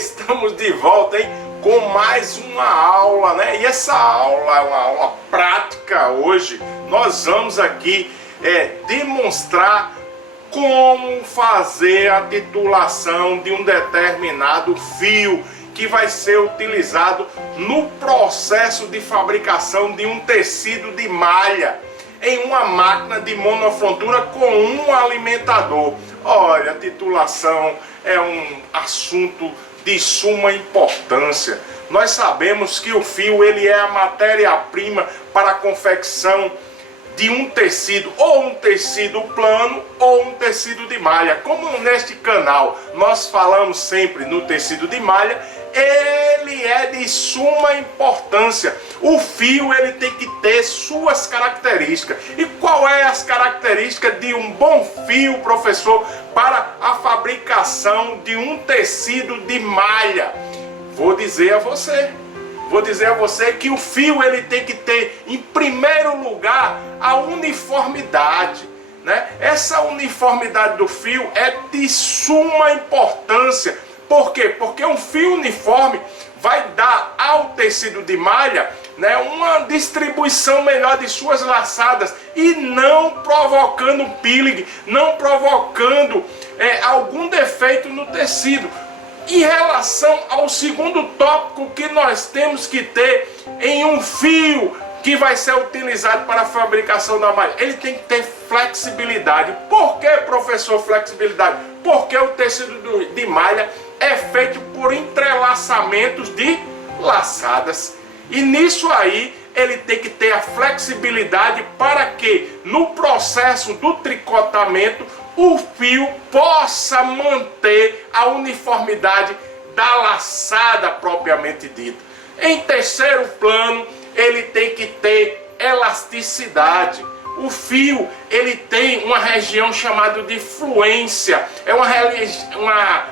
estamos de volta, hein, com mais uma aula, né? E essa aula é uma aula prática hoje. Nós vamos aqui demonstrar como fazer a titulação de um determinado fio que vai ser utilizado no processo de fabricação de um tecido de malha em uma máquina de monofrontura com um alimentador. Olha, a titulação é um assunto de suma importância. Nós sabemos que o fio ele é a matéria-prima para a confecção de um tecido, ou um tecido plano ou um tecido de malha. Como neste canal nós falamos sempre no tecido de malha, ele é de suma importância. O fio ele tem que ter suas características. E qual é as características de um bom fio, professor, para a fabricação de um tecido de malha? Vou dizer a você que o fio ele tem que ter, em primeiro lugar, a uniformidade, né? Essa uniformidade do fio é de suma importância. Por quê? Porque um fio uniforme vai dar ao tecido de malha, né, uma distribuição melhor de suas laçadas e não provocando peeling, não provocando algum defeito no tecido. Em relação ao segundo tópico que nós temos que ter em um fio que vai ser utilizado para a fabricação da malha, ele tem que ter flexibilidade. Por que, professor, flexibilidade? Porque o tecido de malha é feito por entrelaçamentos de laçadas. E nisso aí ele tem que ter a flexibilidade para que no processo do tricotamento o fio possa manter a uniformidade da laçada propriamente dita. Em terceiro plano, ele tem que ter elasticidade. O fio ele tem uma região chamada de fluência, é uma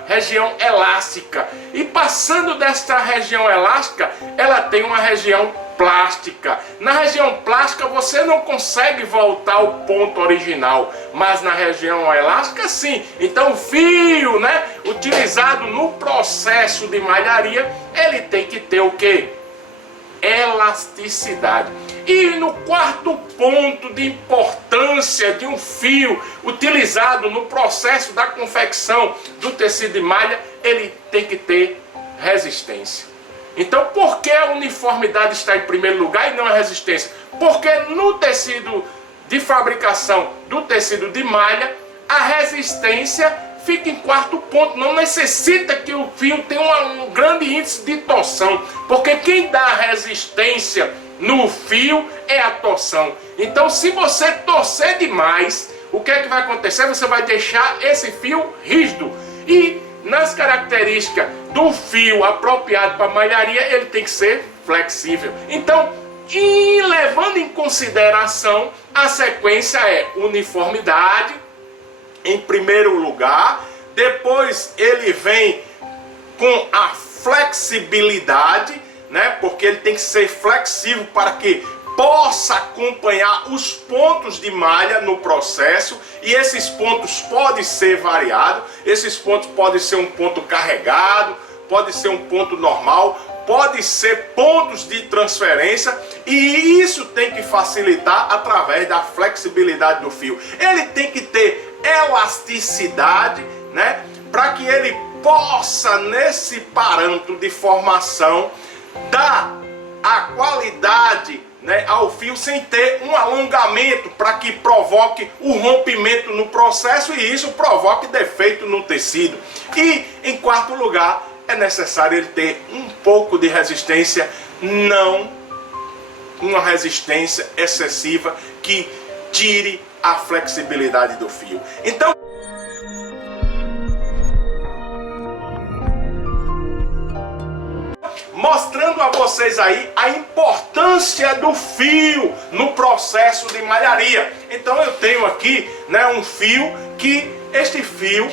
região elástica, e passando desta região elástica, ela tem uma região plástica. Na região plástica você não consegue voltar ao ponto original, mas na região elástica sim. Então o fio, né, utilizado no processo de malharia, ele tem que ter o quê? Elasticidade. E no quarto ponto de importância de um fio utilizado no processo da confecção do tecido de malha, ele tem que ter resistência. Então, por que a uniformidade está em primeiro lugar e não a resistência? Porque no tecido de fabricação do tecido de malha, a resistência fica em quarto ponto. Não necessita que o fio tenha um grande índice de torção, porque quem dá resistência no fio é a torção. Então, se você torcer demais, o que é que vai acontecer? Você vai deixar esse fio rígido. E nas características do fio apropriado para malharia, ele tem que ser flexível. Então, levando em consideração, a sequência é uniformidade em primeiro lugar, depois ele vem com a flexibilidade, né? Porque ele tem que ser flexível para que possa acompanhar os pontos de malha no processo, e esses pontos podem ser variados. Esses pontos podem ser um ponto carregado, pode ser um ponto normal, pode ser pontos de transferência, e isso tem que facilitar através da flexibilidade do fio. Ele tem que ter elasticidade, né, para que ele possa, nesse parâmetro de formação, dar a qualidade, né, ao fio sem ter um alongamento para que provoque o rompimento no processo e isso provoque defeito no tecido. E em quarto lugar, é necessário ele ter um pouco de resistência, não uma resistência excessiva que tire a flexibilidade do fio. Então, mostrando a vocês aí a importância do fio no processo de malharia. Então eu tenho aqui, né, um fio que este fio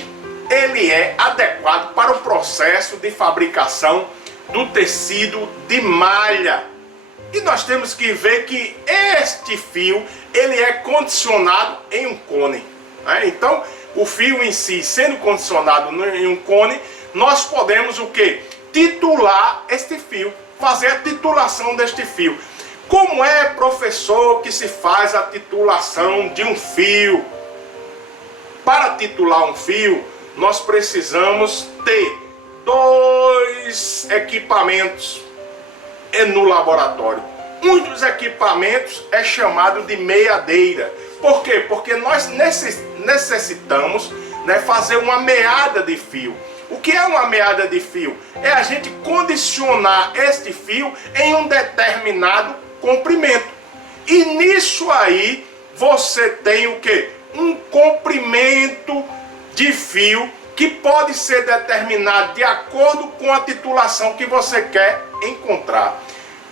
ele é adequado para o processo de fabricação do tecido de malha. E nós temos que ver que este fio ele é condicionado em um cone, né? Então o fio em si, sendo condicionado em um cone, nós podemos o quê? Titular este fio, fazer a titulação deste fio. Como é, professor, que se faz a titulação de um fio? Para titular um fio, nós precisamos ter dois equipamentos no laboratório. Um dos equipamentos é chamado de meadeira. Por quê? Porque nós necessitamos, né, fazer uma meada de fio. O que é uma meada de fio? É a gente condicionar este fio em um determinado comprimento. E nisso aí você tem o quê? Um comprimento de fio que pode ser determinado de acordo com a titulação que você quer encontrar.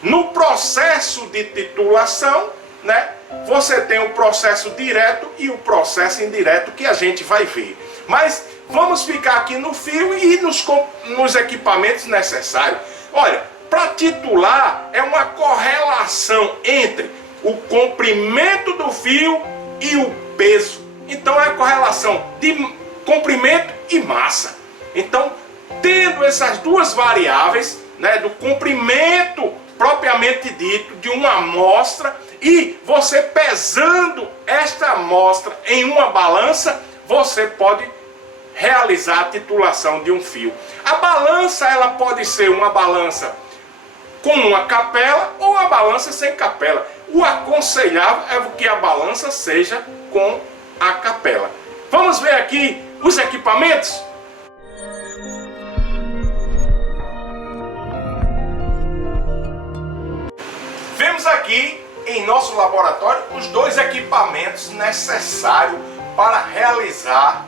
No processo de titulação, né, você tem o processo direto e o processo indireto que a gente vai ver. Mas vamos ficar aqui no fio e nos equipamentos necessários. Olha, para titular é uma correlação entre o comprimento do fio e o peso. Então é a correlação de comprimento e massa. Então, tendo essas duas variáveis, né, do comprimento propriamente dito de uma amostra, e você pesando esta amostra em uma balança, você pode realizar a titulação de um fio. A balança, ela pode ser uma balança com uma capela ou uma balança sem capela. O aconselhável é que a balança seja com a capela. Vamos ver aqui os equipamentos? Vemos aqui em nosso laboratório os dois equipamentos necessários para realizar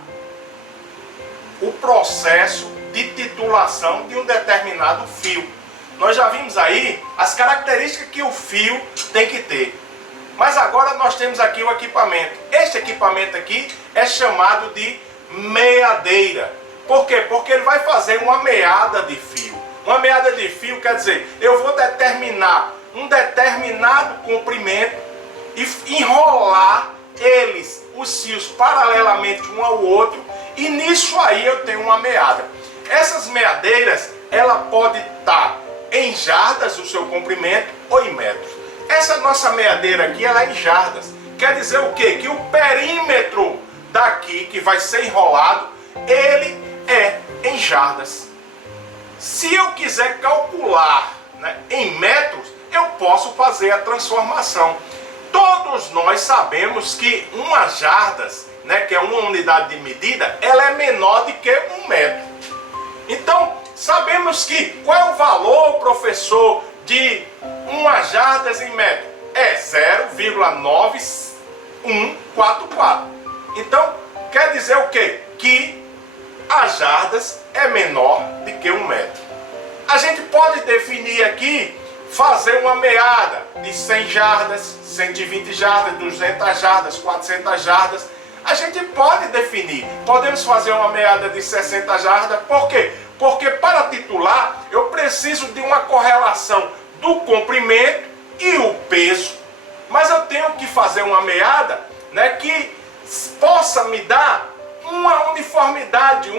o processo de titulação de um determinado fio. Nós já vimos aí as características que o fio tem que ter. Mas agora nós temos aqui o equipamento. Este equipamento aqui é chamado de meadeira. Por quê? Porque ele vai fazer uma meada de fio. Uma meada de fio quer dizer, eu vou determinar um determinado comprimento e enrolar os fios paralelamente um ao outro, e nisso aí eu tenho uma meada. Essas meadeiras, ela pode estar em jardas o seu comprimento ou em metros. Essa nossa meadeira aqui, ela é em jardas. Quer dizer o quê? Que o perímetro daqui, que vai ser enrolado, ele é em jardas. Se eu quiser calcular, né, em metros, eu posso fazer a transformação. Todos nós sabemos que uma jardas, né, que é uma unidade de medida, ela é menor do que 1 metro. Então, sabemos que qual é o valor, professor, de uma jardas em metro? É 0,9144. Então, quer dizer o quê? Que a jardas é menor do que 1 metro. A gente pode definir aqui, fazer uma meada de 100 jardas, 120 jardas, 200 jardas, 400 jardas. A gente pode definir. Podemos fazer uma meada de 60 jardas. Por quê? Porque para titular eu preciso de uma correlação do comprimento e o peso. Mas eu tenho que fazer uma meada, né, que possa me dar uma uniformidade,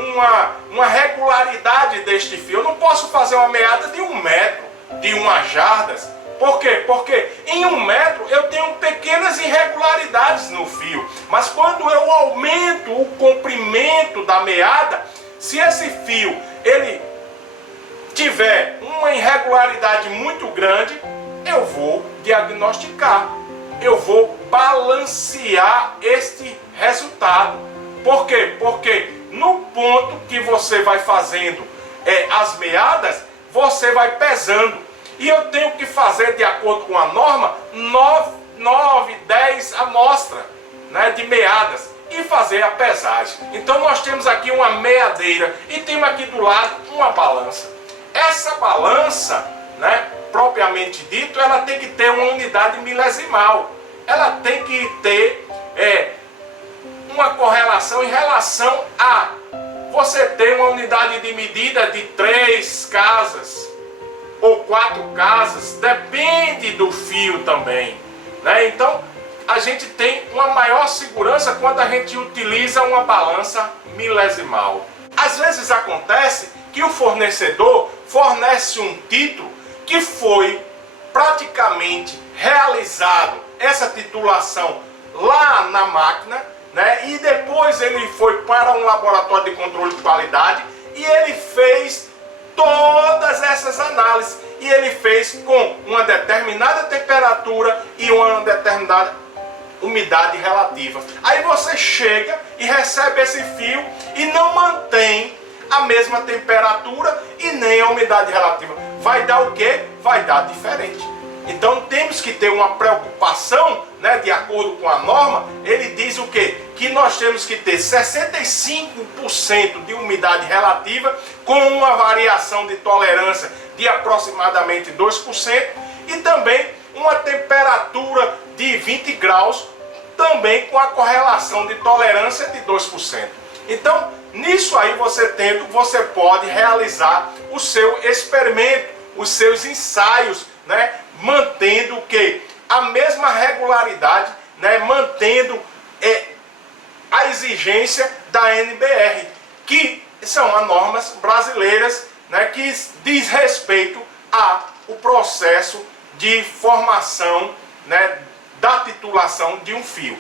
uma regularidade deste fio. Eu não posso fazer uma meada de 1 metro, de 1 jardas. Por quê? Porque em 1 metro eu tenho pequenas irregularidades no fio. Mas quando eu aumento o comprimento da meada, se esse fio ele tiver uma irregularidade muito grande, eu vou diagnosticar. Eu vou balancear este resultado. Por quê? Porque no ponto que você vai fazendo as meadas, você vai pesando. E eu tenho que fazer, de acordo com a norma, 9, 10 amostras, né, de meadas e fazer a pesagem. Então nós temos aqui uma meadeira e temos aqui do lado uma balança. Essa balança, né, propriamente dito, ela tem que ter uma unidade milesimal. Ela tem que ter uma correlação em relação a você ter uma unidade de medida de 3 casas ou 4 casas, depende do fio também, né? Então a gente tem uma maior segurança quando a gente utiliza uma balança milesimal. Às vezes acontece que o fornecedor fornece um título que foi praticamente realizado, essa titulação, lá na máquina, né? E depois ele foi para um laboratório de controle de qualidade e ele fez todas essas análises. E ele fez com uma determinada temperatura e uma determinada umidade relativa. Aí você chega e recebe esse fio e não mantém a mesma temperatura e nem a umidade relativa. Vai dar o quê? Vai dar diferente. Então temos que ter uma preocupação, né, de acordo com a norma. Ele diz o quê? Que nós temos que ter 65% de umidade relativa com uma variação de tolerância de aproximadamente 2% e também uma temperatura de 20 graus, também com a correlação de tolerância de 2%. Então, nisso aí você pode realizar o seu experimento, os seus ensaios, né, mantendo o quê? A mesma regularidade, né, mantendo a exigência da NBR, que são as normas brasileiras, né, que diz respeito ao processo de formação, né, da titulação de um fio.